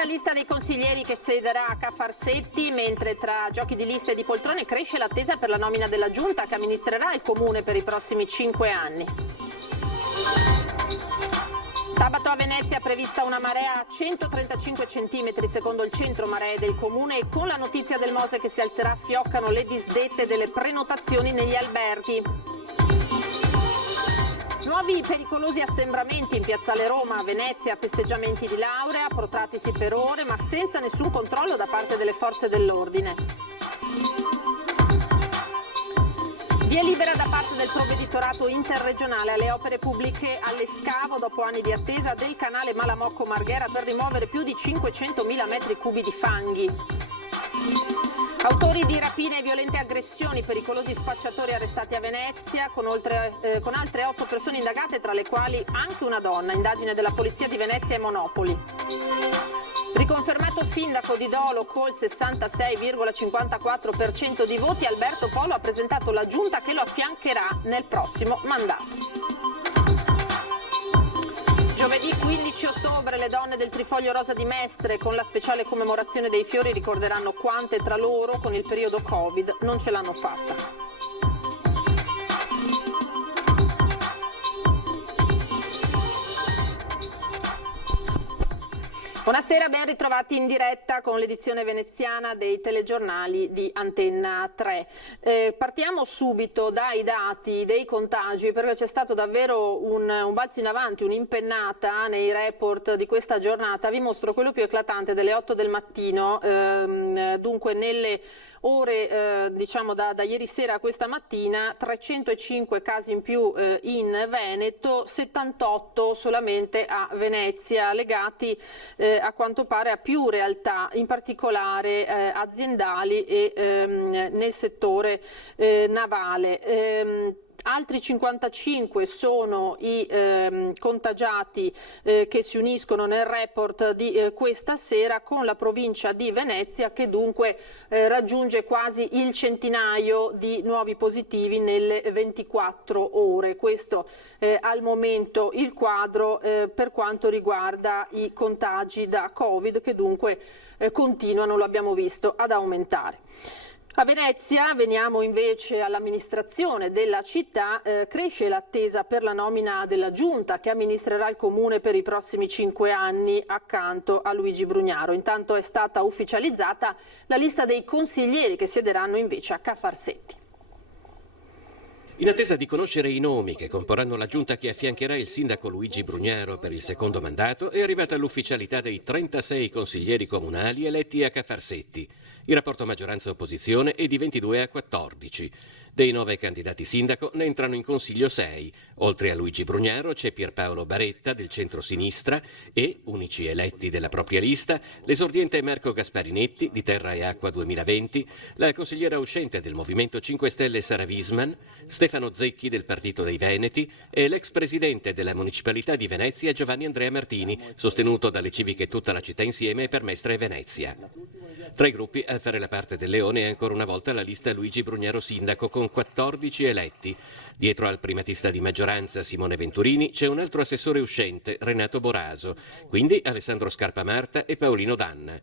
la lista dei consiglieri che siederà a Ca' Farsetti, mentre tra giochi di liste e di poltrone cresce l'attesa per la nomina della giunta che amministrerà il comune per i prossimi 5 anni. Sabato a Venezia è prevista una marea a 135 centimetri secondo il centro maree del comune e con la notizia del Mose che si alzerà fioccano le disdette delle prenotazioni negli alberghi. Nuovi pericolosi assembramenti in Piazzale Roma, a Venezia, festeggiamenti di laurea, protratisi per ore ma senza nessun controllo da parte delle forze dell'ordine. Via libera da parte del provveditorato interregionale alle opere pubbliche all'escavo dopo anni di attesa del canale Malamocco-Marghera per rimuovere più di 500.000 metri cubi di fanghi. Autori di rapine e violente aggressioni, pericolosi spacciatori arrestati a Venezia con altre 8 persone indagate, tra le quali anche una donna, indagine della Polizia di Venezia e Monopoli. Riconfermato sindaco di Dolo col 66,54% di voti, Alberto Polo ha presentato la giunta che lo affiancherà nel prossimo mandato. Giovedì 15 ottobre le donne del Trifoglio Rosa di Mestre con la speciale commemorazione dei fiori ricorderanno quante tra loro con il periodo Covid non ce l'hanno fatta. Buonasera, ben ritrovati in diretta con l'edizione veneziana dei telegiornali di Antenna 3. Partiamo subito dai dati dei contagi perché c'è stato davvero un balzo in avanti, un'impennata nei report di questa giornata. Vi mostro quello più eclatante delle 8 del mattino, dunque nelle ore diciamo da ieri sera a questa mattina, 305 casi in più in Veneto, 78 solamente a Venezia, legati a quanto pare a più realtà, in particolare aziendali e nel settore navale. Altri 55 sono i contagiati che si uniscono nel report di questa sera, con la provincia di Venezia che dunque raggiunge quasi il centinaio di nuovi positivi nelle 24 ore. Questo al momento il quadro per quanto riguarda i contagi da Covid, che dunque continuano, lo abbiamo visto, ad aumentare. A Venezia, veniamo invece all'amministrazione della città, cresce l'attesa per la nomina della giunta che amministrerà il comune per i prossimi 5 anni accanto a Luigi Brugnaro. Intanto è stata ufficializzata la lista dei consiglieri che siederanno invece a Ca' Farsetti. In attesa di conoscere i nomi che comporranno la giunta che affiancherà il sindaco Luigi Brugnaro per il secondo mandato, è arrivata l'ufficialità dei 36 consiglieri comunali eletti a Ca' Farsetti. Il rapporto maggioranza-opposizione è di 22 a 14. Dei 9 candidati sindaco ne entrano in consiglio 6. Oltre a Luigi Brugnaro c'è Pierpaolo Baretta del centro-sinistra e, unici eletti della propria lista, l'esordiente Marco Gasparinetti di Terra e Acqua 2020, la consigliera uscente del Movimento 5 Stelle Sara Visman, Stefano Zecchi del Partito dei Veneti e l'ex presidente della Municipalità di Venezia Giovanni Andrea Martini, sostenuto dalle civiche Tutta la città insieme e per Mestre Venezia. Tra i gruppi a fare la parte del leone è ancora una volta la lista Luigi Brugnaro sindaco con 14 eletti. Dietro al primatista di maggioranza Simone Venturini c'è un altro assessore uscente, Renato Boraso, quindi Alessandro Scarpamarta e Paolino Danna.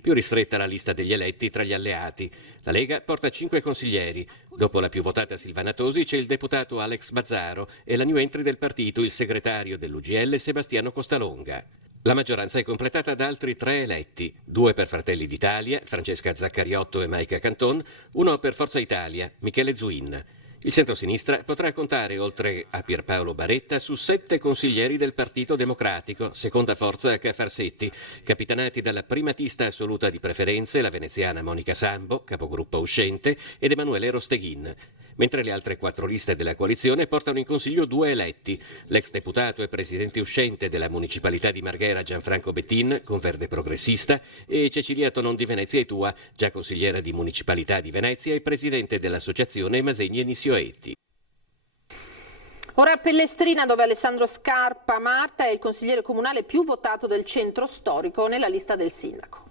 Più ristretta la lista degli eletti tra gli alleati. La Lega porta 5 consiglieri. Dopo la più votata Silvana Tosi c'è il deputato Alex Bazzaro e la new entry del partito, il segretario dell'UGL Sebastiano Costalonga. La maggioranza è completata da altri 3 eletti, 2 per Fratelli d'Italia, Francesca Zaccariotto e Maica Canton, 1 per Forza Italia, Michele Zuin. Il centro-sinistra potrà contare, oltre a Pierpaolo Baretta, su 7 consiglieri del Partito Democratico, seconda forza a Ca' Farsetti, capitanati dalla primatista assoluta di preferenze, la veneziana Monica Sambo, capogruppo uscente, ed Emanuele Rosteghin. Mentre le altre 4 liste della coalizione portano in consiglio 2 eletti, l'ex deputato e presidente uscente della Municipalità di Marghera Gianfranco Bettin, con Verde Progressista, e Cecilia Tonon di Venezia e Tua, già consigliera di Municipalità di Venezia e presidente dell'associazione Masegni e Nissioetti. Ora a Pellestrina, dove Alessandro Scarpa Marta è il consigliere comunale più votato del centro storico nella lista del sindaco.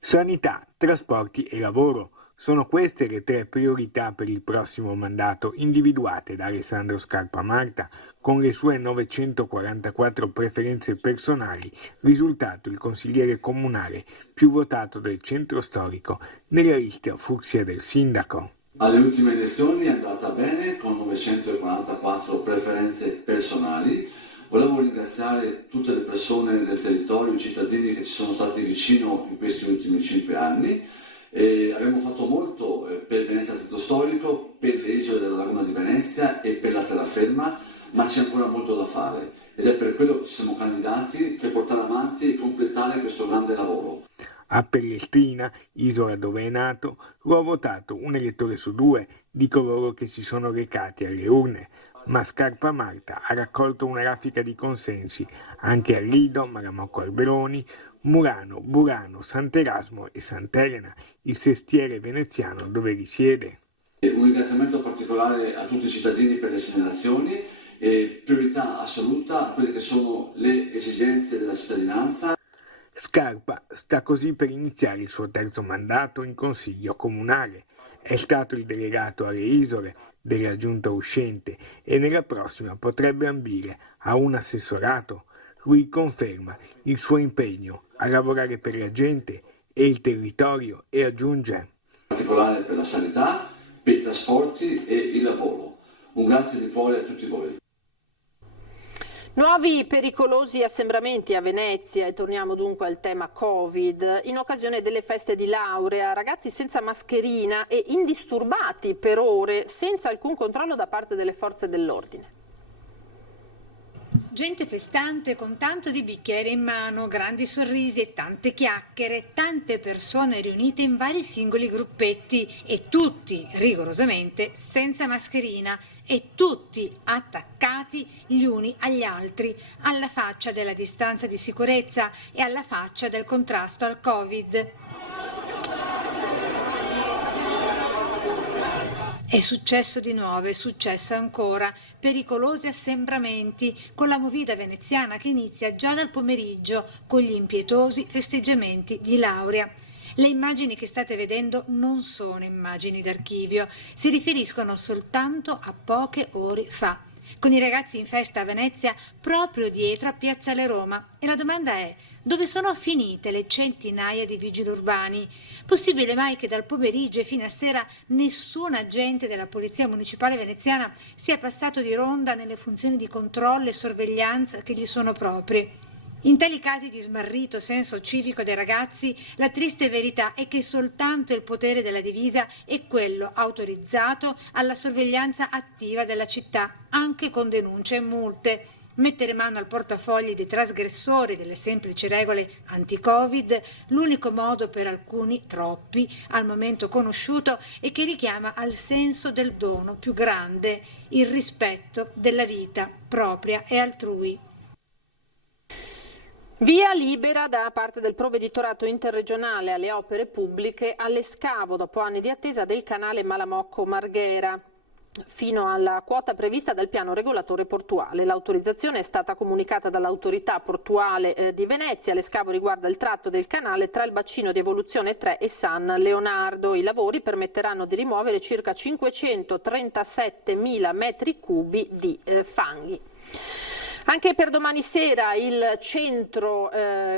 Sanità, trasporti e lavoro Sono queste le 3 priorità per il prossimo mandato individuate da Alessandro Scarpa Marta con le sue 944 preferenze personali, risultato il consigliere comunale più votato del centro storico nella lista fucsia del sindaco. Alle ultime elezioni è andata bene con 944 preferenze personali. Volevo ringraziare tutte le persone del territorio, i cittadini che ci sono stati vicino in questi ultimi 5 anni. Abbiamo fatto molto per Venezia Centro Storico, per le isole della Laguna di Venezia e per la terraferma, ma c'è ancora molto da fare ed è per quello che ci siamo candidati per portare avanti e completare questo grande lavoro. A Pellestrina, isola dove è nato, lo ha votato un elettore su 2 di coloro che si sono recati alle urne, ma Scarpa Marta ha raccolto una raffica di consensi anche a Lido, Malamocco Alberoni, Murano, Burano, Sant'Erasmo e Sant'Elena, il sestiere veneziano dove risiede. Un ringraziamento particolare a tutti i cittadini per le segnalazioni e priorità assoluta a quelle che sono le esigenze della cittadinanza. Scarpa sta così per iniziare il suo terzo mandato in consiglio comunale. È stato il delegato alle isole della giunta uscente e nella prossima potrebbe ambire a un assessorato. Lui conferma il suo impegno a lavorare per la gente e il territorio e aggiunge: in particolare per la sanità, per i trasporti e il lavoro. Un grazie di cuore a tutti voi. Nuovi pericolosi assembramenti a Venezia, e torniamo dunque al tema Covid, in occasione delle feste di laurea, ragazzi senza mascherina e indisturbati per ore, senza alcun controllo da parte delle forze dell'ordine. Gente festante con tanto di bicchiere in mano, grandi sorrisi e tante chiacchiere, tante persone riunite in vari singoli gruppetti e tutti rigorosamente senza mascherina e tutti attaccati gli uni agli altri, alla faccia della distanza di sicurezza e alla faccia del contrasto al Covid. È successo di nuovo, è successo ancora, pericolosi assembramenti con la movida veneziana che inizia già dal pomeriggio con gli impietosi festeggiamenti di laurea. Le immagini che state vedendo non sono immagini d'archivio, si riferiscono soltanto a poche ore fa, con i ragazzi in festa a Venezia proprio dietro a Piazzale Roma. E la domanda è: dove sono finite le centinaia di vigili urbani? Possibile mai che dal pomeriggio e fino a sera nessun agente della Polizia Municipale veneziana sia passato di ronda nelle funzioni di controllo e sorveglianza che gli sono proprie? In tali casi di smarrito senso civico dei ragazzi, la triste verità è che soltanto il potere della divisa è quello autorizzato alla sorveglianza attiva della città, anche con denunce e multe. Mettere mano al portafogli dei trasgressori delle semplici regole anti-Covid, l'unico modo per alcuni, troppi, al momento conosciuto, e che richiama al senso del dono più grande, il rispetto della vita propria e altrui. Via libera da parte del provveditorato interregionale alle opere pubbliche all'escavo dopo anni di attesa del canale Malamocco-Marghera fino alla quota prevista dal piano regolatore portuale. L'autorizzazione è stata comunicata dall'autorità portuale di Venezia. L'escavo riguarda il tratto del canale tra il bacino di evoluzione 3 e San Leonardo. I lavori permetteranno di rimuovere circa 537.000 metri cubi di fanghi. Anche per domani sera il centro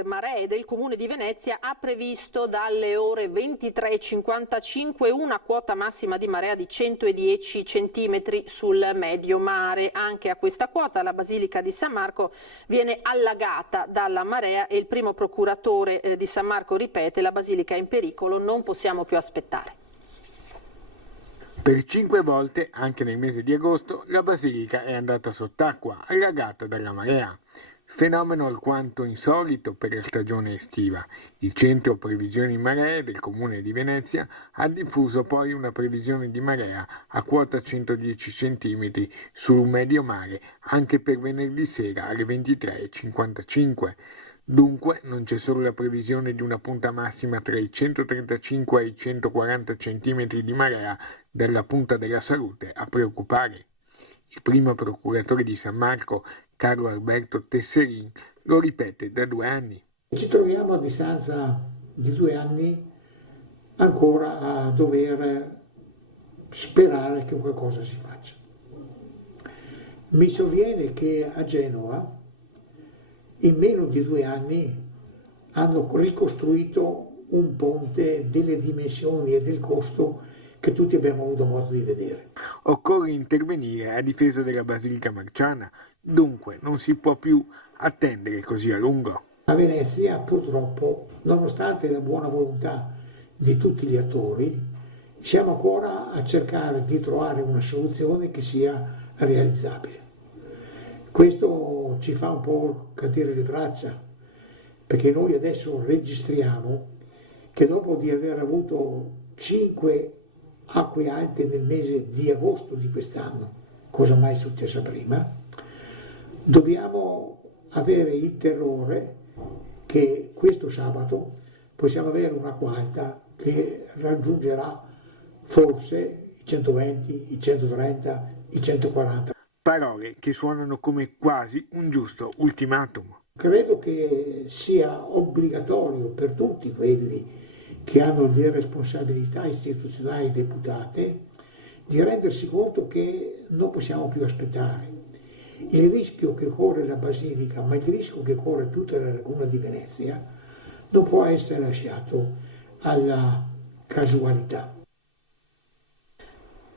maree del Comune di Venezia ha previsto dalle ore 23:55 una quota massima di marea di 110 centimetri sul medio mare. Anche a questa quota la Basilica di San Marco viene allagata dalla marea e il primo procuratore di San Marco ripete: la Basilica è in pericolo, non possiamo più aspettare. Per 5 volte, anche nel mese di agosto, la Basilica è andata sott'acqua, allagata dalla marea. Fenomeno alquanto insolito per la stagione estiva. Il centro previsioni maree del Comune di Venezia ha diffuso poi una previsione di marea a quota 110 cm sul medio mare anche per venerdì sera alle 23:55. Dunque non c'è solo la previsione di una punta massima tra i 135 e i 140 cm di marea dalla Punta della Salute a preoccupare. Il primo procuratore di San Marco, Carlo Alberto Tesserin, lo ripete da 2 anni. Ci troviamo a distanza di 2 anni ancora a dover sperare che qualcosa si faccia. Mi sovviene che a Genova in meno di 2 anni hanno ricostruito un ponte delle dimensioni e del costo che tutti abbiamo avuto modo di vedere. Occorre intervenire a difesa della Basilica Marciana, dunque non si può più attendere così a lungo. A Venezia, purtroppo, nonostante la buona volontà di tutti gli attori, siamo ancora a cercare di trovare una soluzione che sia realizzabile. Questo ci fa un po' cadere le braccia, perché noi adesso registriamo che dopo di aver avuto 5 acque alte nel mese di agosto di quest'anno, cosa mai successa prima, dobbiamo avere il terrore che questo sabato possiamo avere un'acqua alta che raggiungerà forse i 120, i 130, i 140. Parole che suonano come quasi un giusto ultimatum. Credo che sia obbligatorio per tutti quelli che hanno le responsabilità istituzionali deputate di rendersi conto che non possiamo più aspettare. Il rischio che corre la Basilica, ma il rischio che corre tutta la laguna di Venezia, non può essere lasciato alla casualità.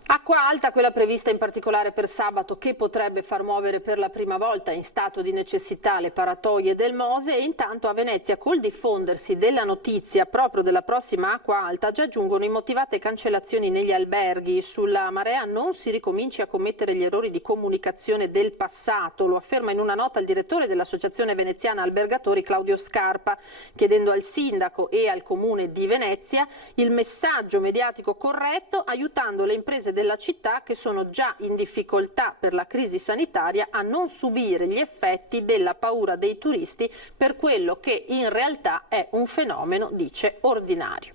Acqua alta, quella prevista in particolare per sabato, che potrebbe far muovere per la prima volta in stato di necessità le paratoie del Mose, e intanto a Venezia, col diffondersi della notizia proprio della prossima acqua alta, già giungono immotivate cancellazioni negli alberghi. Sulla marea non si ricominci a commettere gli errori di comunicazione del passato, lo afferma in una nota il direttore dell'Associazione Veneziana Albergatori Claudio Scarpa, chiedendo al sindaco e al comune di Venezia il messaggio mediatico corretto, aiutando le imprese della città, che sono già in difficoltà per la crisi sanitaria, a non subire gli effetti della paura dei turisti per quello che in realtà è un fenomeno, dice, ordinario.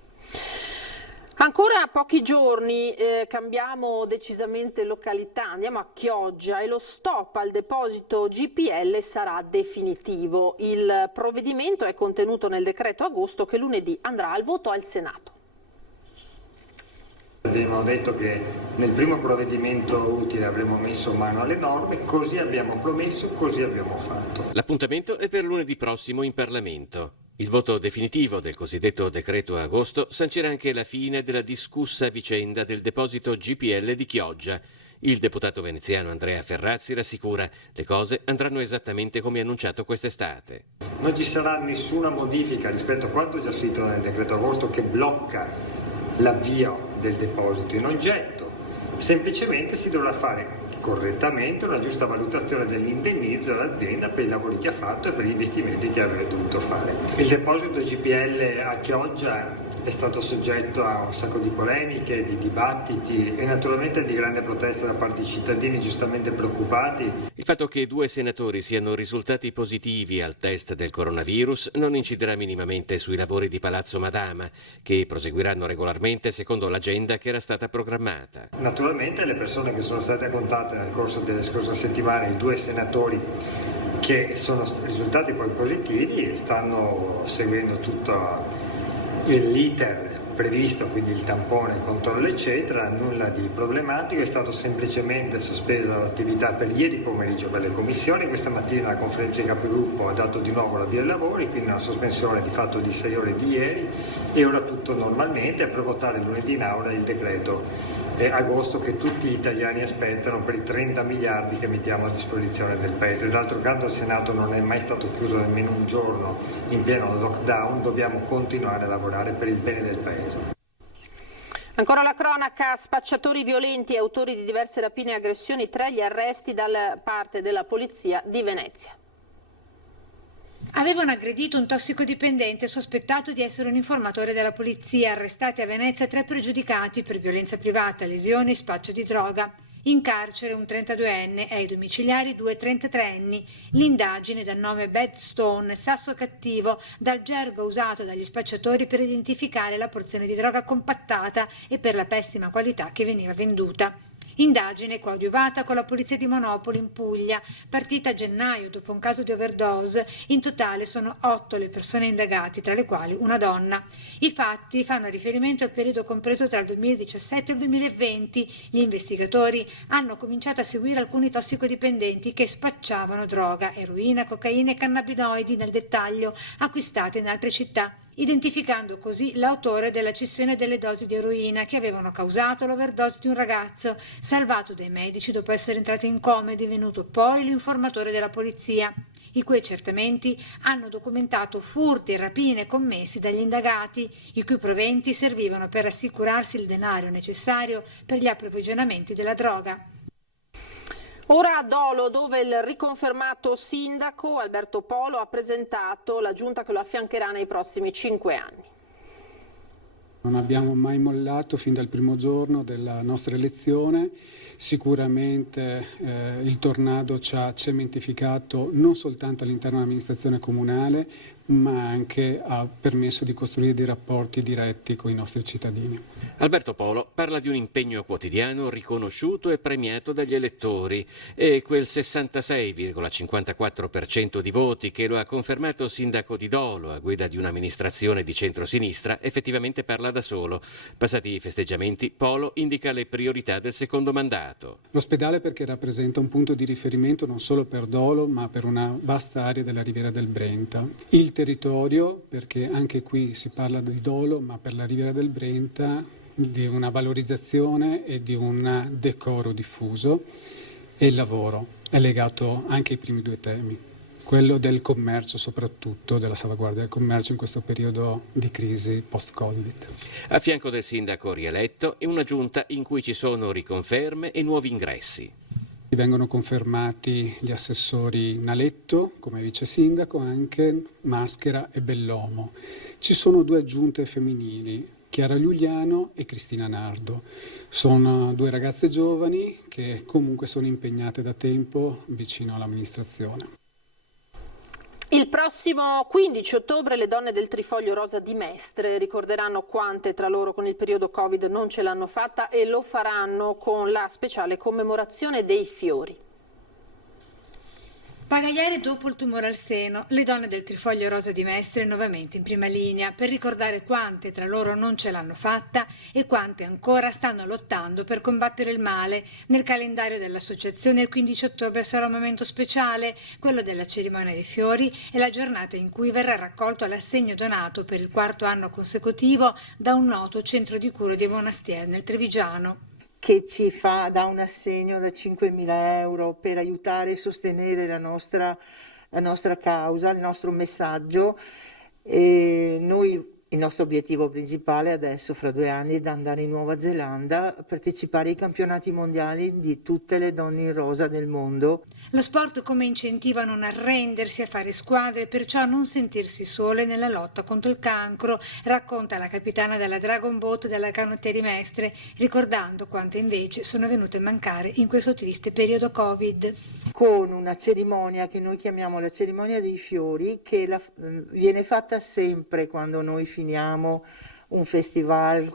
Ancora pochi giorni, cambiamo decisamente località, andiamo a Chioggia e lo stop al deposito GPL sarà definitivo. Il provvedimento è contenuto nel decreto agosto che lunedì andrà al voto al Senato. Abbiamo detto che nel primo provvedimento utile avremmo messo mano alle norme, così abbiamo promesso, così abbiamo fatto. L'appuntamento è per lunedì prossimo in Parlamento. Il voto definitivo del cosiddetto decreto agosto sancirà anche la fine della discussa vicenda del deposito GPL di Chioggia. Il deputato veneziano Andrea Ferrazzi rassicura: le cose andranno esattamente come annunciato quest'estate. Non ci sarà nessuna modifica rispetto a quanto già scritto nel decreto agosto che blocca l'avvio del deposito in oggetto. Semplicemente si dovrà fare correttamente una giusta valutazione dell'indennizzo all'azienda per i lavori che ha fatto e per gli investimenti che avrebbe dovuto fare. Il deposito GPL a Chioggia è stato soggetto a un sacco di polemiche, di dibattiti e naturalmente di grande protesta da parte dei cittadini giustamente preoccupati. Il fatto che 2 senatori siano risultati positivi al test del coronavirus non inciderà minimamente sui lavori di Palazzo Madama, che proseguiranno regolarmente secondo l'agenda che era stata programmata. Naturalmente le persone che sono state contate nel corso delle scorse settimane, i 2 senatori che sono risultati poi positivi, stanno seguendo tutto l'iter previsto, quindi il tampone, il controllo eccetera, nulla di problematico. È stato semplicemente sospesa l'attività per ieri pomeriggio per le commissioni. Questa mattina la conferenza di capigruppo ha dato di nuovo l'avvio ai lavori, quindi una sospensione di fatto di 6 ore di ieri, e ora tutto normalmente per votare lunedì in aula il decreto agosto che tutti gli italiani aspettano per i 30 miliardi che mettiamo a disposizione del Paese. D'altro canto il Senato non è mai stato chiuso nemmeno un giorno in pieno lockdown, dobbiamo continuare a lavorare per il bene del Paese. Ancora la cronaca: spacciatori violenti e autori di diverse rapine e aggressioni, 3 gli arresti da parte della polizia di Venezia. Avevano aggredito un tossicodipendente sospettato di essere un informatore della polizia. Arrestati a Venezia 3 pregiudicati per violenza privata, lesioni e spaccio di droga. In carcere un 32enne e ai domiciliari 2 33enni. L'indagine dal nome Bad Stone, sasso cattivo, dal gergo usato dagli spacciatori per identificare la porzione di droga compattata e per la pessima qualità che veniva venduta. Indagine coadiuvata con la polizia di Monopoli in Puglia, partita a gennaio dopo un caso di overdose. In totale sono 8 le persone indagate, tra le quali una donna. I fatti fanno riferimento al periodo compreso tra il 2017 e il 2020. Gli investigatori hanno cominciato a seguire alcuni tossicodipendenti che spacciavano droga, eroina, cocaina e cannabinoidi nel dettaglio, acquistate in altre città, identificando così l'autore della cessione delle dosi di eroina che avevano causato l'overdose di un ragazzo, salvato dai medici dopo essere entrato in coma e divenuto poi l'informatore della polizia, i cui accertamenti hanno documentato furti e rapine commessi dagli indagati, i cui proventi servivano per assicurarsi il denaro necessario per gli approvvigionamenti della droga. Ora a Dolo, dove il riconfermato sindaco Alberto Polo ha presentato la giunta che lo affiancherà nei prossimi 5 anni. Non abbiamo mai mollato fin dal primo giorno della nostra elezione. Sicuramente il tornado ci ha cementificato non soltanto all'interno dell'amministrazione comunale, ma anche ha permesso di costruire dei rapporti diretti con i nostri cittadini. Alberto Polo parla di un impegno quotidiano riconosciuto e premiato dagli elettori e quel 66,54% di voti che lo ha confermato sindaco di Dolo a guida di un'amministrazione di centrosinistra effettivamente parla da solo. Passati i festeggiamenti, Polo indica le priorità del secondo mandato. L'ospedale perché rappresenta un punto di riferimento non solo per Dolo ma per una vasta area della Riviera del Brenta. Il territorio perché anche qui si parla di Dolo ma per la Riviera del Brenta di una valorizzazione e di un decoro diffuso, e il lavoro è legato anche ai primi 2 temi, quello del commercio, soprattutto della salvaguardia del commercio in questo periodo di crisi post-Covid. A fianco del sindaco rieletto e una giunta in cui ci sono riconferme e nuovi ingressi. Vengono confermati gli assessori Naletto come vice sindaco, anche Maschera e Bellomo. Ci sono 2 aggiunte femminili, Chiara Giuliano e Cristina Nardo. Sono 2 ragazze giovani che comunque sono impegnate da tempo vicino all'amministrazione. Il prossimo 15 ottobre le donne del Trifoglio Rosa di Mestre ricorderanno quante tra loro con il periodo Covid non ce l'hanno fatta e lo faranno con la speciale commemorazione dei fiori. Pagaiare dopo il tumore al seno, le donne del Trifoglio Rosa di Mestre nuovamente in prima linea per ricordare quante tra loro non ce l'hanno fatta e quante ancora stanno lottando per combattere il male. Nel calendario dell'associazione il 15 ottobre sarà un momento speciale, quello della cerimonia dei fiori e la giornata in cui verrà raccolto l'assegno donato per il 4º anno consecutivo da un noto centro di cura di Monastier nel Trevigiano, che dà un assegno da 5.000 euro per aiutare e sostenere la nostra causa, il nostro messaggio. E il nostro obiettivo principale adesso, fra 2 anni, è da andare in Nuova Zelanda a partecipare ai campionati mondiali di tutte le donne in rosa del mondo. Lo sport come incentivo a non arrendersi, a fare squadre e perciò a non sentirsi sole nella lotta contro il cancro, racconta la capitana della Dragon Boat della Canottieri Mestre, ricordando quante invece sono venute a mancare in questo triste periodo Covid. Con una cerimonia che noi chiamiamo la cerimonia dei fiori, che viene fatta sempre quando noi finiamo un festival,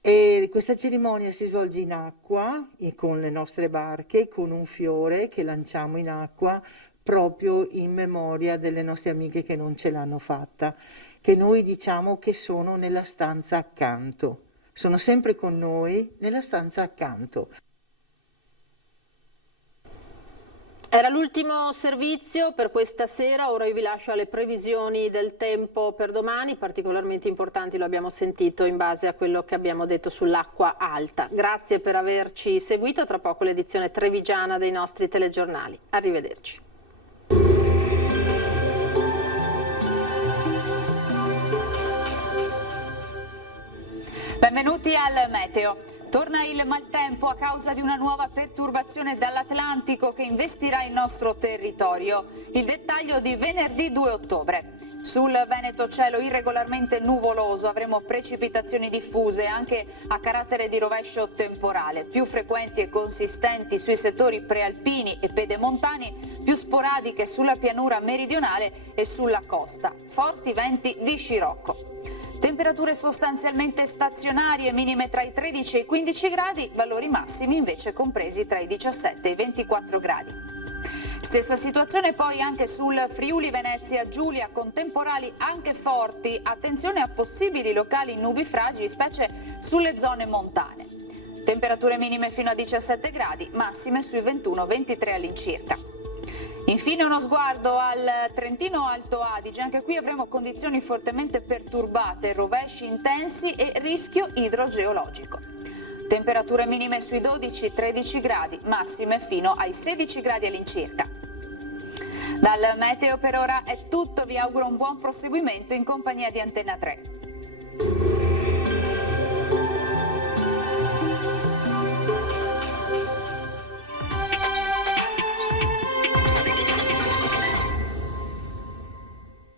e questa cerimonia si svolge in acqua e con le nostre barche, con un fiore che lanciamo in acqua proprio in memoria delle nostre amiche che non ce l'hanno fatta, che noi diciamo che sono nella stanza accanto, sono sempre con noi nella stanza accanto. Era l'ultimo servizio per questa sera, ora io vi lascio alle previsioni del tempo per domani, particolarmente importanti, lo abbiamo sentito in base a quello che abbiamo detto sull'acqua alta. Grazie per averci seguito, tra poco l'edizione trevigiana dei nostri telegiornali. Arrivederci. Benvenuti al Meteo. Torna il maltempo a causa di una nuova perturbazione dall'Atlantico che investirà il nostro territorio. Il dettaglio di venerdì 2 ottobre. Sul Veneto cielo irregolarmente nuvoloso, avremo precipitazioni diffuse anche a carattere di rovescio temporale, più frequenti e consistenti sui settori prealpini e pedemontani, più sporadiche sulla pianura meridionale e sulla costa. Forti venti di scirocco. Temperature sostanzialmente stazionarie, minime tra i 13 e i 15 gradi, valori massimi invece compresi tra i 17 e i 24 gradi. Stessa situazione poi anche sul Friuli Venezia Giulia, con temporali anche forti, attenzione a possibili locali nubifragi, specie sulle zone montane. Temperature minime fino a 17 gradi, massime sui 21-23 all'incirca. Infine uno sguardo al Trentino Alto Adige, anche qui avremo condizioni fortemente perturbate, rovesci intensi e rischio idrogeologico. Temperature minime sui 12-13 gradi, massime fino ai 16 gradi all'incirca. Dal meteo per ora è tutto, vi auguro un buon proseguimento in compagnia di Antenna 3.